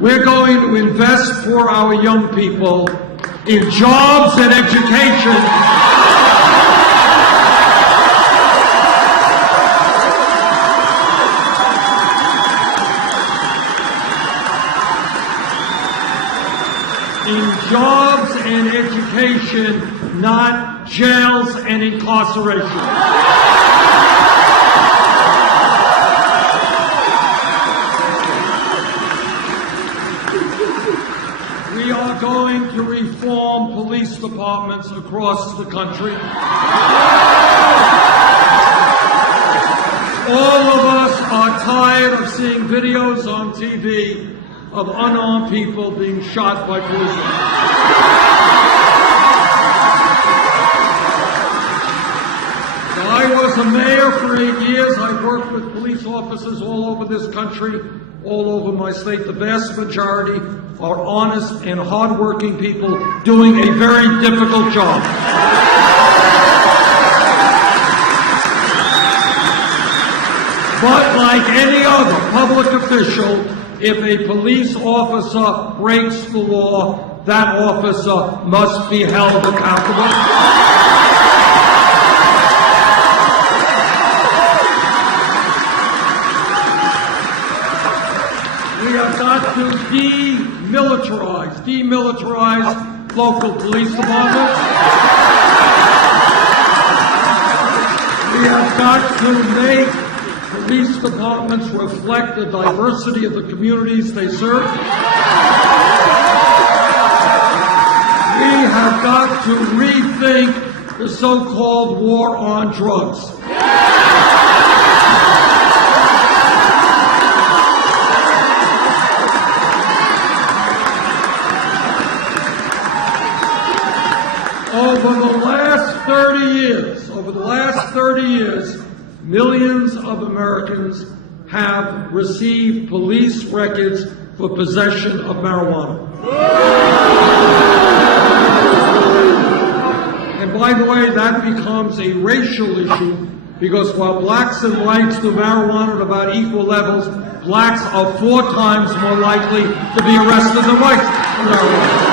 We're going to invest for our young people in jobs and education. In jobs and education, not jails and incarceration. We are going to reform police departments across the country. All of us are tired of seeing videos on TV of unarmed people being shot by police officers. I was a mayor for 8 years. I worked with police officers all over this country, all over my state. The vast majority are honest and hardworking people doing a very difficult job. But like any other public official, if a police officer breaks the law, that officer must be held accountable. We have got to demilitarize local police departments. We have got to make police departments reflect the diversity of the communities they serve. We have got to rethink the so-called war on drugs. Over the last 30 years, millions of Americans have received police records for possession of marijuana. And by the way, that becomes a racial issue, because while blacks and whites do marijuana at about equal levels, blacks are 4 times more likely to be arrested than whites for marijuana.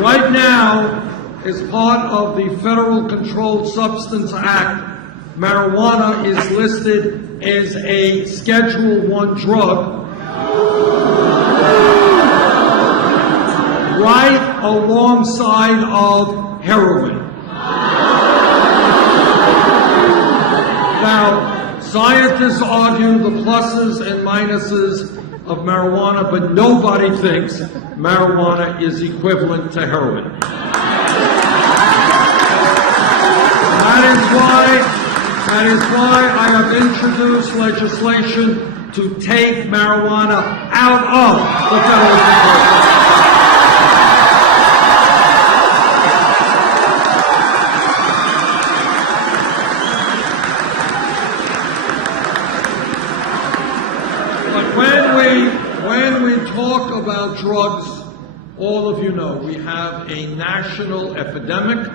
Right now, as part of the Federal Controlled Substance Act, marijuana is listed as a Schedule I drug, right alongside of heroin. Now, scientists argue the pluses and minuses of marijuana, but nobody thinks marijuana is equivalent to heroin. That is why I have introduced legislation to take marijuana out of the federal When we talk about drugs, all of you know we have a national epidemic,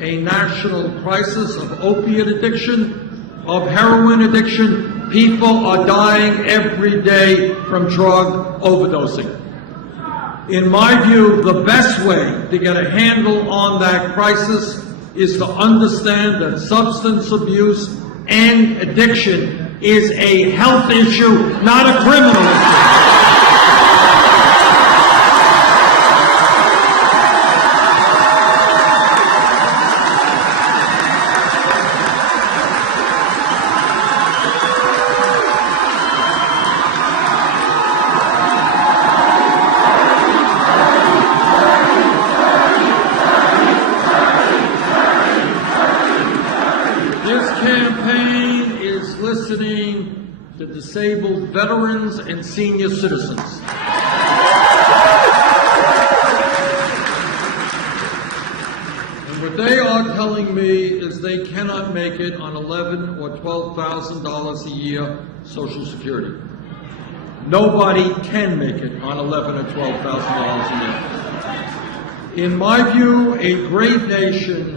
a national crisis of opiate addiction, of heroin addiction. People are dying every day from drug overdosing. In my view, the best way to get a handle on that crisis is to understand that substance abuse and addiction is a health issue, not a criminal issue. Listening to disabled veterans and senior citizens. And what they are telling me is they cannot make it on $11,000 or $12,000 a year Social Security. Nobody can make it on $11,000 or $12,000 a year. In my view, a great nation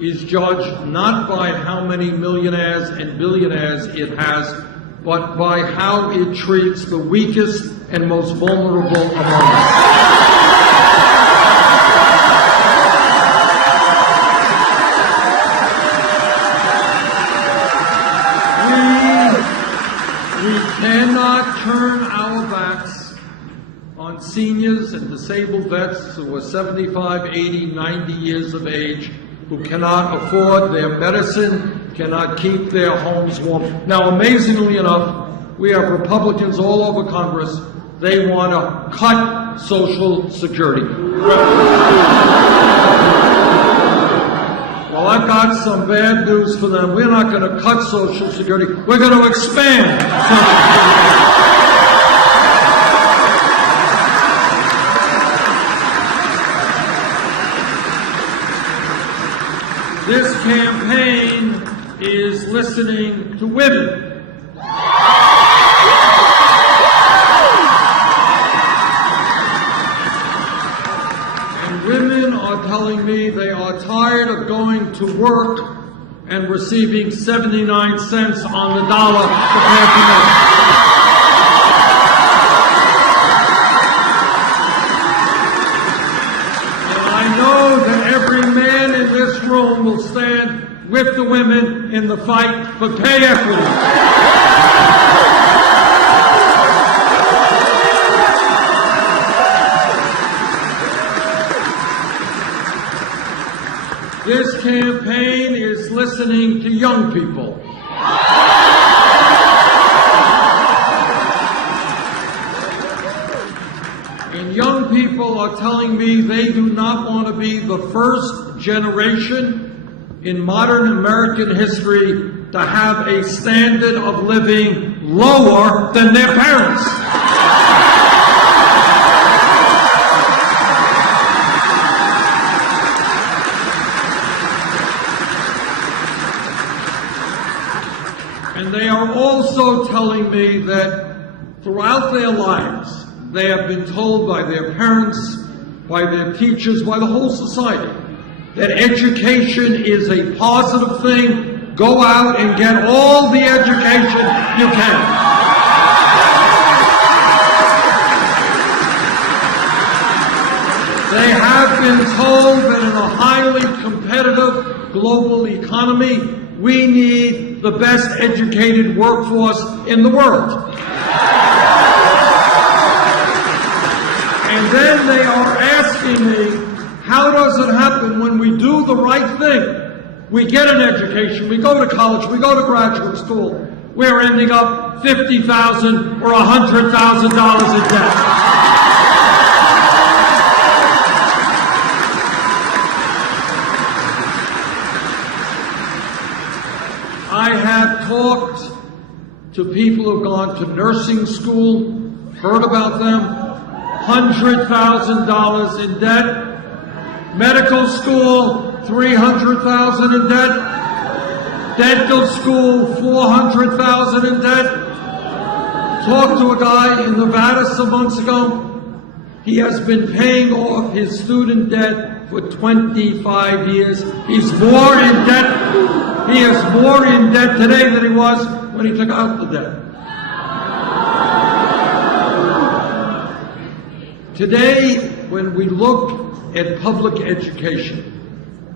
is judged not by how many millionaires and billionaires it has, but by how it treats the weakest and most vulnerable among us. We cannot turn our backs on seniors and disabled vets who are 75, 80, 90 years of age, who cannot afford their medicine, cannot keep their homes warm. Now, amazingly enough, we have Republicans all over Congress. They want to cut Social Security. Well, I've got some bad news for them. We're not going to cut Social Security. We're going to expand Social Security. This campaign is listening to women. Women are telling me they are tired of going to work and receiving 79 cents on the dollar for passing out. And I know that every man in this room will stand with the women in the fight for pay equity. This campaign is listening to young people. And young people are telling me they do not want to be the first generation in modern American history to have a standard of living lower than their parents. And they are also telling me that throughout their lives, they have been told by their parents, by their teachers, by the whole society, that education is a positive thing. Go out and get all the education you can. They have been told that in a highly competitive global economy, we need the best educated workforce in the world. And then they are asking me, how does it happen when we do the right thing? We get an education, we go to college, we go to graduate school. We're ending up $50,000 or $100,000 in debt. I have talked to people who've gone to nursing school, heard about them, $100,000 in debt, medical school, $300,000 in debt, dental school, $400,000 in debt. Talked to a guy in Nevada some months ago. He has been paying off his student debt for 25 years. He's more in debt. He is more in debt today than he was when he took out the debt. Today, when we look at public education,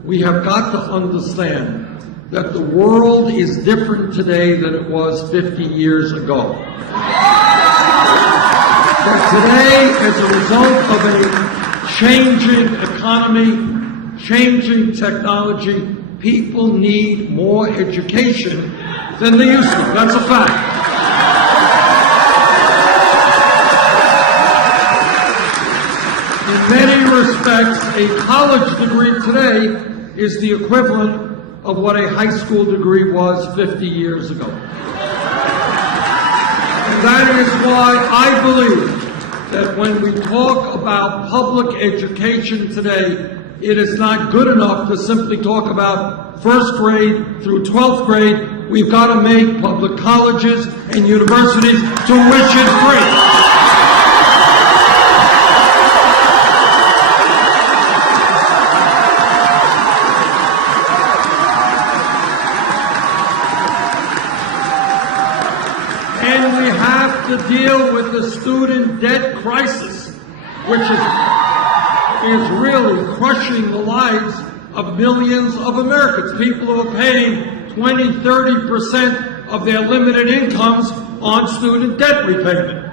we have got to understand that the world is different today than it was 50 years ago. That today, as a result of a changing economy, changing technology, people need more education than they used to. That's a fact. In many respects, a college degree today is the equivalent of what a high school degree was 50 years ago. And that is why I believe that when we talk about public education today, it is not good enough to simply talk about first grade through 12th grade. We've got to make public colleges and universities tuition free. to deal with the student debt crisis, which is really crushing the lives of millions of Americans, people who are paying 20, 30% of their limited incomes on student debt repayment.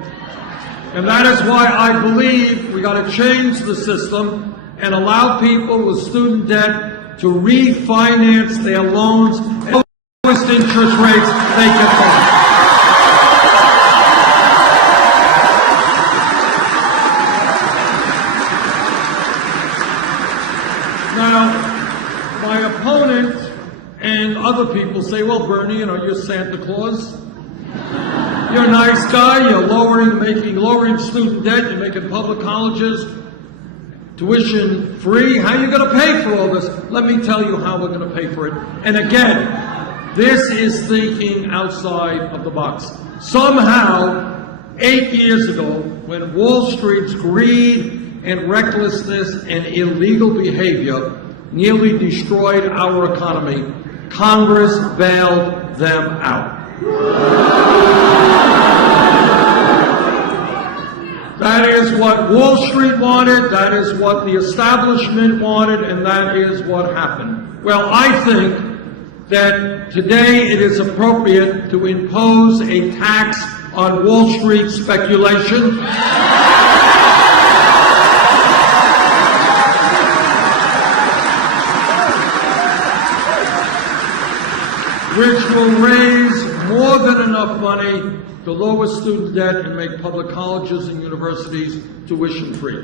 And that is why I believe we got to change the system and allow people with student debt to refinance their loans at the lowest interest rates they can find. Now, my opponent and other people say, well, Bernie, you're Santa Claus. You're a nice guy, you're lowering student debt, you're making public colleges tuition free. How are you going to pay for all this? Let me tell you how we're going to pay for it. And again, this is thinking outside of the box. Somehow, 8 years ago, when Wall Street's greed and recklessness and illegal behavior nearly destroyed our economy, Congress bailed them out. That is what Wall Street wanted, that is what the establishment wanted, and that is what happened. Well, I think that today it is appropriate to impose a tax on Wall Street speculation. Which will raise more than enough money to lower student debt and make public colleges and universities tuition-free.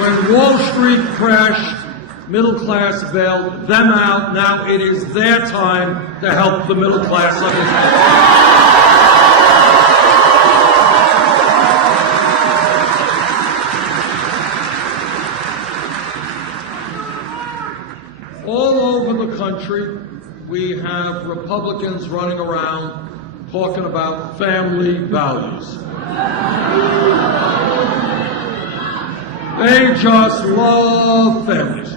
When Wall Street crashed, middle class bailed them out. Now it is their time to help the middle class understand. All over the country, we have Republicans running around talking about family values. They just love families.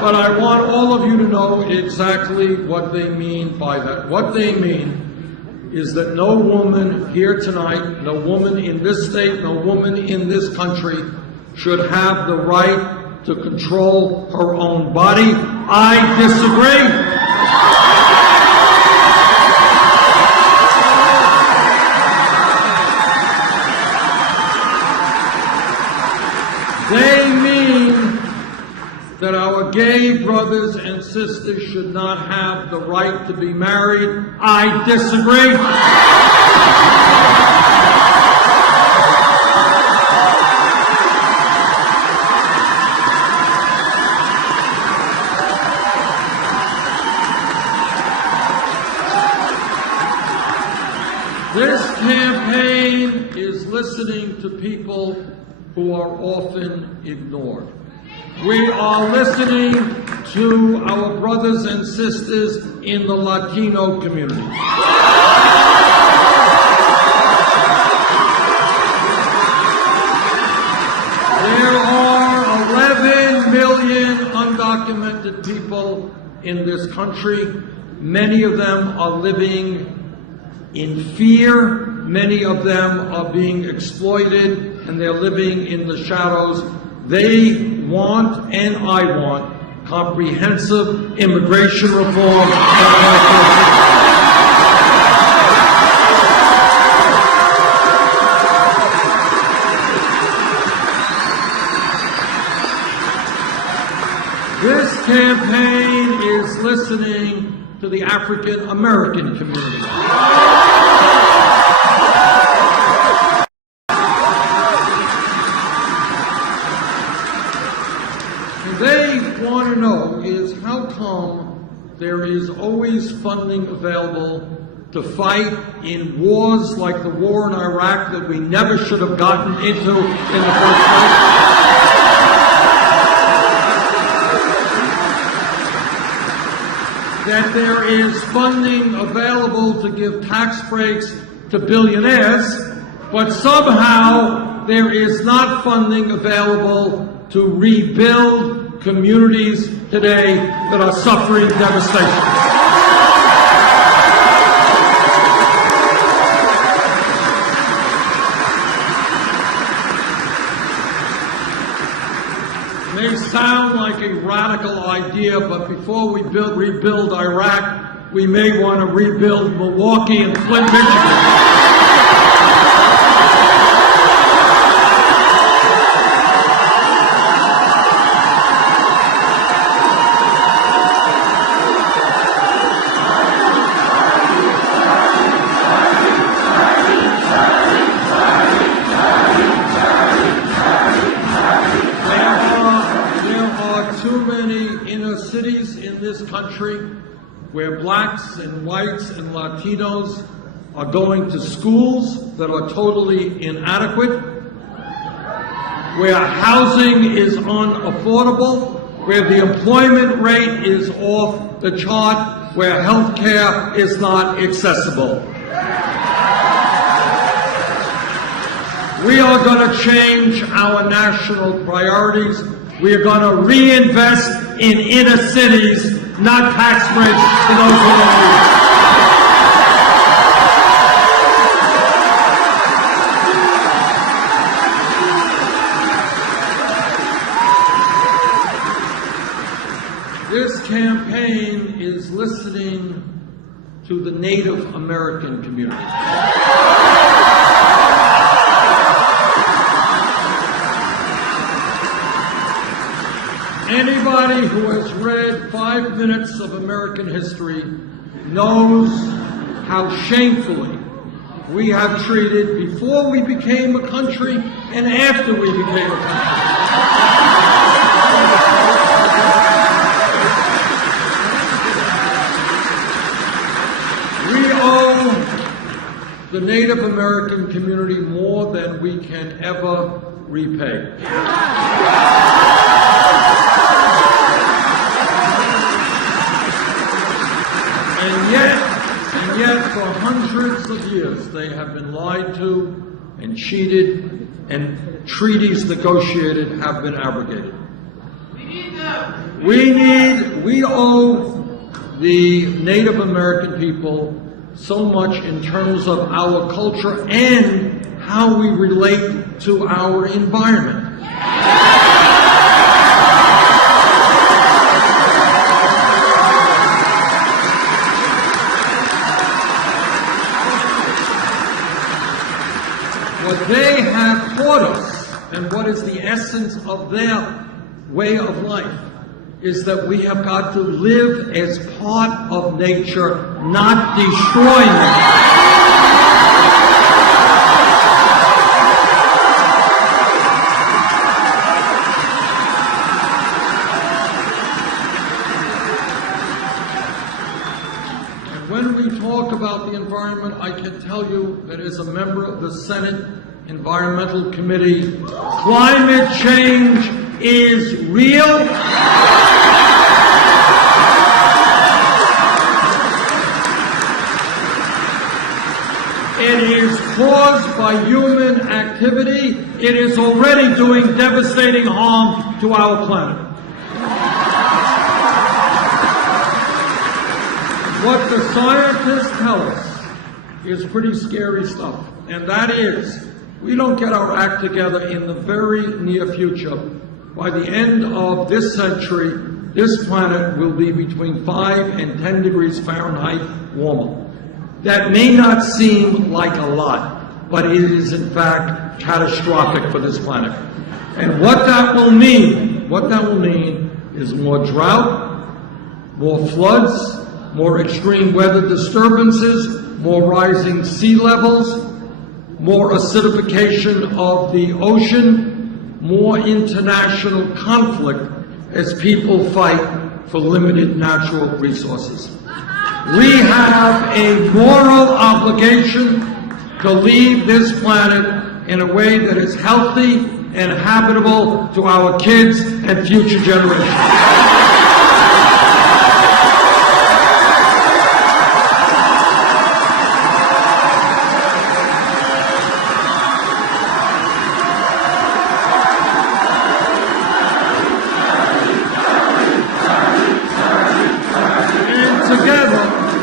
But I want all of you to know exactly what they mean by that. What they mean is that no woman here tonight, no woman in this state, no woman in this country should have the right to control her own body. I disagree. They mean that our gay brothers and sisters should not have the right to be married. I disagree. This campaign is listening to people who are often ignored. We are listening to our brothers and sisters in the Latino community. There are 11 million undocumented people in this country. Many of them are living in fear. Many of them are being exploited, and they're living in the shadows. They want, and I want, comprehensive immigration reform. This campaign is listening to the African American community. They want to know is how come there is always funding available to fight in wars like the war in Iraq that we never should have gotten into in the first place. That there is funding available to give tax breaks to billionaires, but somehow there is not funding available to rebuild communities today that are suffering devastation. It may sound like a radical idea, but before we rebuild Iraq, we may want to rebuild Milwaukee and Flint, Michigan. Cities in this country where blacks and whites and Latinos are going to schools that are totally inadequate, where housing is unaffordable, where the employment rate is off the chart, where health care is not accessible. We are going to change our national priorities. We are going to reinvest in inner cities, not tax breaks for those who don't need it. This campaign is listening to the Native American community. Anybody who has read 5 minutes of American history knows how shamefully we have treated before we became a country and after we became a country. We owe the Native American community more than we can ever repay. And yet, for hundreds of years, they have been lied to and cheated, and treaties negotiated have been abrogated. We owe the Native American people so much in terms of our culture and how we relate to our environment. What they have taught us, and what is the essence of their way of life, is that we have got to live as part of nature, not destroy nature. When we talk about the environment, I can tell you that as a member of the Senate Environmental Committee, climate change is real. It is caused by human activity. It is already doing devastating harm to our planet. What the scientists tell us is pretty scary stuff, and that is, we don't get our act together in the very near future. By the end of this century, this planet will be between 5 and 10 degrees Fahrenheit warmer. That may not seem like a lot, but it is in fact catastrophic for this planet. And what that will mean is more drought, more floods, more extreme weather disturbances, more rising sea levels, more acidification of the ocean, more international conflict as people fight for limited natural resources. We have a moral obligation to leave this planet in a way that is healthy and habitable to our kids and future generations. together